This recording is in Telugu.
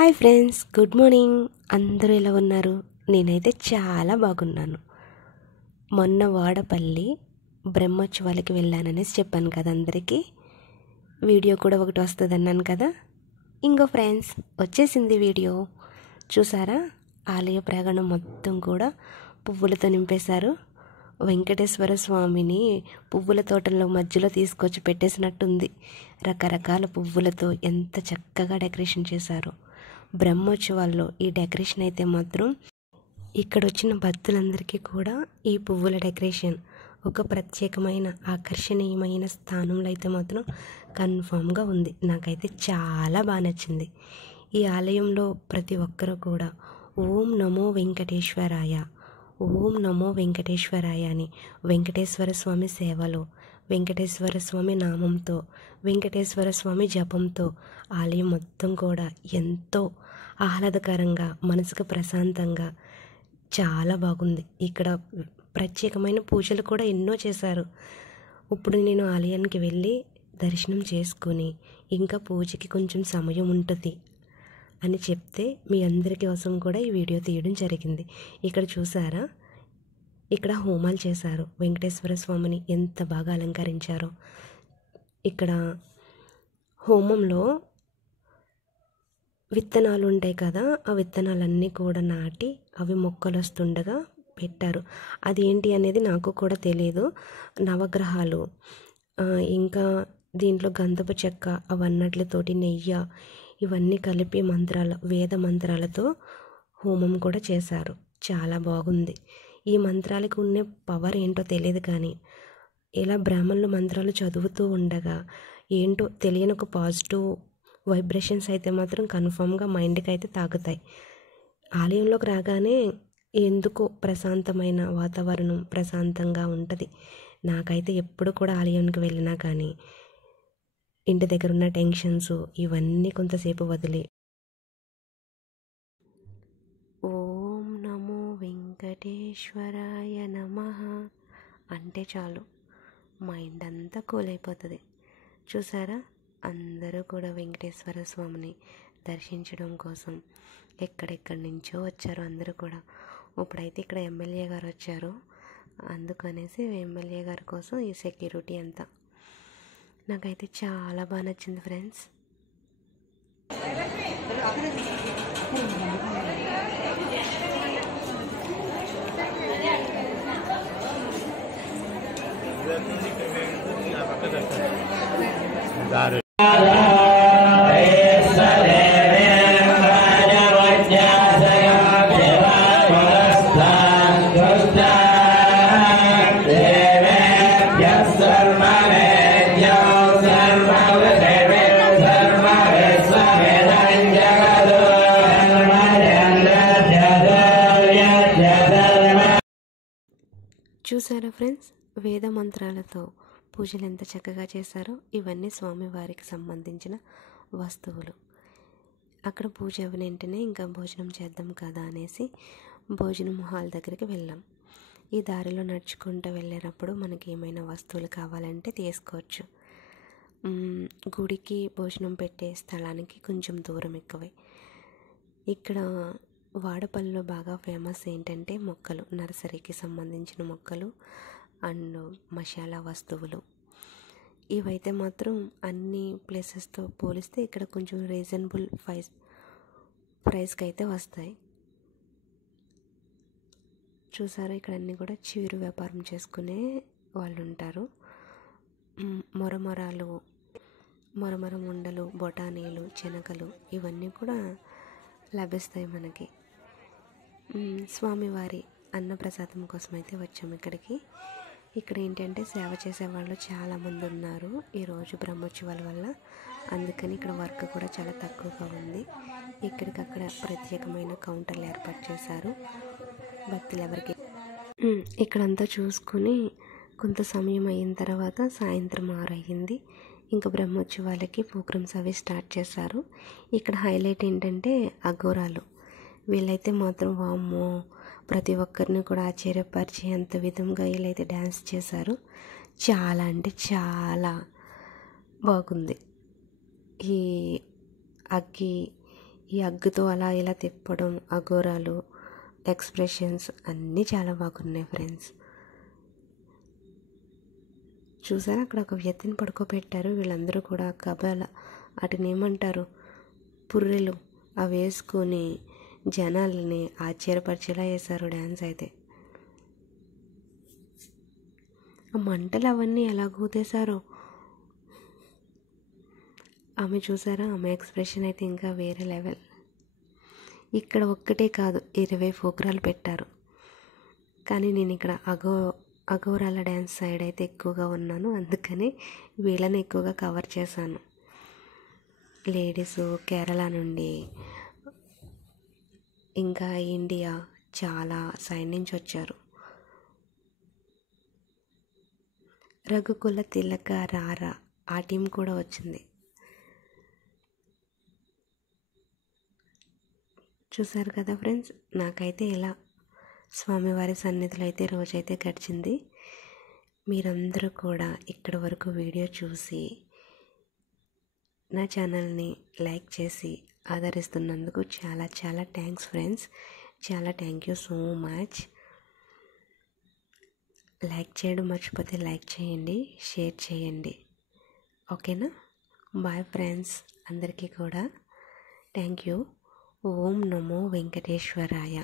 Hi friends, good morning. అందరూ ఎలా ఉన్నారు? నేనైతే చాలా బాగున్నాను. మొన్న వాడపల్లి బ్రహ్మోత్సవాలకి వెళ్ళాననేసి చెప్పాను కదా అందరికీ. వీడియో కూడా ఒకటి వస్తుంది అన్నాను కదా. ఇంకో ఫ్రెండ్స్ వచ్చేసింది వీడియో. చూసారా? ఆలయ ప్రాంగణం మొత్తం కూడా పువ్వులతో నింపేశారు. వెంకటేశ్వర స్వామిని పువ్వుల తోటల్లో మధ్యలో తీసుకొచ్చి పెట్టేసినట్టుంది. రకరకాల పువ్వులతో ఎంత చక్కగా డెకరేషన్ చేశారు. బ్రహ్మోత్సవాల్లో ఈ డెకరేషన్ అయితే మాత్రం ఇక్కడ వచ్చిన భక్తులందరికీ కూడా ఈ పువ్వుల డెకరేషన్ ఒక ప్రత్యేకమైన ఆకర్షణీయమైన స్థానంలో అయితే మాత్రం కన్ఫామ్గా ఉంది. నాకైతే చాలా బాగా నచ్చింది. ఈ ఆలయంలో ప్రతి ఒక్కరూ కూడా ఓం నమో వెంకటేశ్వరాయ, ఓం నమో వెంకటేశ్వరాయ అని వెంకటేశ్వర స్వామి సేవలో, వెంకటేశ్వర స్వామి నామంతో, వెంకటేశ్వర స్వామి జపంతో ఆలయం మొత్తం కూడా ఎంతో ఆహ్లాదకరంగా, మనసుకు ప్రశాంతంగా చాలా బాగుంది. ఇక్కడ ప్రత్యేకమైన పూజలు కూడా ఎన్నో చేశారు. ఇప్పుడు నేను ఆలయానికి వెళ్ళి దర్శనం చేసుకొని ఇంకా పూజకి కొంచెం సమయం ఉంటుంది అని చెప్తే మీ అందరి కోసం కూడా ఈ వీడియో తీయడం జరిగింది. ఇక్కడ చూసారా? ఇక్కడ హోమాలు చేశారు. వెంకటేశ్వర స్వామిని ఎంత బాగా అలంకరించారో. ఇక్కడ హోమంలో విత్తనాలు ఉంటాయి కదా, ఆ విత్తనాలన్నీ కూడా నాటి అవి మొక్కలు వస్తుండగా పెట్టారు. అది ఏంటి అనేది నాకు కూడా తెలియదు. నవగ్రహాలు, ఇంకా దీంట్లో గంధపు చెక్క అవన్నట్లతోటి నెయ్యి ఇవన్నీ కలిపి మంత్రాలు, వేద మంత్రాలతో హోమం కూడా చేశారు. చాలా బాగుంది. ఈ మంత్రాలకు ఉన్న పవర్ ఏంటో తెలియదు, కానీ ఇలా బ్రాహ్మణులు మంత్రాలు చదువుతూ ఉండగా ఏంటో తెలియని ఒక పాజిటివ్ వైబ్రేషన్స్ అయితే మాత్రం కన్ఫామ్గా మైండ్కి అయితే తాకుతాయి. ఆలయంలోకి రాగానే ఎందుకో ప్రశాంతమైన వాతావరణం ప్రశాంతంగా ఉంటుంది. నాకైతే ఎప్పుడు కూడా ఆలయానికి వెళ్ళినా కానీ ఇంటి దగ్గర ఉన్న టెన్షన్స్ ఇవన్నీ కొంతసేపు వదిలి ఓం నమో వెంకటేశ్వరాయ నమః అంటే చాలు మైండ్ అంతా కూల్ అయిపోతుంది. చూసారా? అందరూ కూడా వెంకటేశ్వర స్వామిని దర్శించడం కోసం ఎక్కడెక్కడి నుంచో వచ్చారు అందరూ కూడా. ఇప్పుడైతే ఇక్కడ ఎమ్మెల్యే గారు వచ్చారు, అందుకనేసి ఎమ్మెల్యే గారి కోసం ఈ సెక్యూరిటీ అంతా. నాకైతే చాలా బాగా నచ్చింది ఫ్రెండ్స్. చూసారా ఫ్రెండ్స్? వేద మంత్రాలతో పూజలు ఎంత చక్కగా చేశారో. ఇవన్నీ స్వామివారికి సంబంధించిన వస్తువులు. అక్కడ పూజ అయిన వెంటనే ఇంకా భోజనం చేద్దాం కదా అనేసి భోజనం హాల్ దగ్గరికి వెళ్ళాం. ఈ దారిలో నడుచుకుంటూ వెళ్ళేటప్పుడు మనకి ఏమైనా వస్తువులు కావాలంటే తీసుకోవచ్చు. గుడికి భోజనం పెట్టే స్థలానికి కొంచెం దూరం ఎక్కువే. ఇక్కడ వాడపల్లిలో బాగా ఫేమస్ ఏంటంటే మొక్కలు, నర్సరీకి సంబంధించిన మొక్కలు అండ్ మసాలా వస్తువులు. ఇవైతే మాత్రం అన్ని ప్లేసెస్తో పోలిస్తే ఇక్కడ కొంచెం రీజనబుల్ ప్రైస్కి అయితే వస్తాయి. చూసారా? ఇక్కడ అన్నీ కూడా చిరు వ్యాపారం చేసుకునే వాళ్ళు ఉంటారు. మొరమరం ఉండలు, బొటానీలు, శనగలు ఇవన్నీ కూడా లభిస్తాయి మనకి. స్వామివారి అన్నప్రసాదం కోసం అయితే వచ్చాము ఇక్కడికి. ఇక్కడ ఏంటంటే సేవ చేసేవాళ్ళు చాలామంది ఉన్నారు ఈరోజు బ్రహ్మోత్సవాల వల్ల, అందుకని ఇక్కడ వర్క్ కూడా చాలా తక్కువగా ఉంది. ఇక్కడికక్కడ ప్రత్యేకమైన కౌంటర్లు ఏర్పాటు చేశారు భక్తులు ఎవరికి. ఇక్కడంతా చూసుకుని కొంత సమయం అయిన తర్వాత సాయంత్రం 6 అయ్యింది. ఇంకా బ్రహ్మోత్సవాలకి ప్రోగ్రామ్స్ అవి స్టార్ట్ చేశారు. ఇక్కడ హైలైట్ ఏంటంటే అఘోరాలు. వీళ్ళైతే మాత్రం వామ్మో ప్రతి ఒక్కరిని కూడా ఆశ్చర్యపరిచేంత విధంగా వీళ్ళైతే డ్యాన్స్ చేశారు. చాలా అంటే చాలా బాగుంది. ఈ అగ్గి ఈ అగ్గుతో అలా ఇలా తిప్పడం, అఘోరాలు ఎక్స్ప్రెషన్స్ అన్నీ చాలా బాగున్నాయి ఫ్రెండ్స్. చూసారా, అక్కడ ఒక వ్యక్తిని పడుకోబెట్టారు. వీళ్ళందరూ కూడా కబల వాటిని ఏమంటారు, పుర్రెలు అవి వేసుకొని జనాల్ని ఆశ్చర్యపరిచేలా చేశారు డ్యాన్స్ అయితే. ఆ మంటలు అవన్నీ ఎలా గూతేశారో. ఆమె చూసారా, ఆమె ఎక్స్ప్రెషన్ అయితే ఇంకా వేరే లెవెల్. ఇక్కడ ఒక్కటే కాదు, 20 ప్రోగ్రాలు పెట్టారు. కానీ నేను ఇక్కడ అఘోరాల డ్యాన్స్ సైడ్ అయితే ఎక్కువగా ఉన్నాను, అందుకని వీళ్ళని ఎక్కువగా కవర్ చేశాను. లేడీస్ కేరళ నుండి ఇంకా ఇండియా చాలా సైడ్ నుంచి వచ్చారు. రఘుకుల తిలక రారా ఆ టీం కూడా వచ్చింది. చూసారు కదా ఫ్రెండ్స్, నాకైతే ఇలా స్వామివారి సన్నిధిలో అయితే రోజైతే గడిచింది. మీరందరూ కూడా ఇక్కడి వరకు వీడియో చూసి నా ఛానల్ని లైక్ చేసి ఆదరిస్తున్నందుకు చాలా చాలా థ్యాంక్స్ ఫ్రెండ్స్. చాలా thank you so much. Like చేయడం మర్చిపోతే లైక్ చేయండి, షేర్ చేయండి, ఓకేనా? బాయ్ ఫ్రెండ్స్, అందరికీ కూడా థ్యాంక్ యూ. Om Namo వెంకటేశ్వరాయ.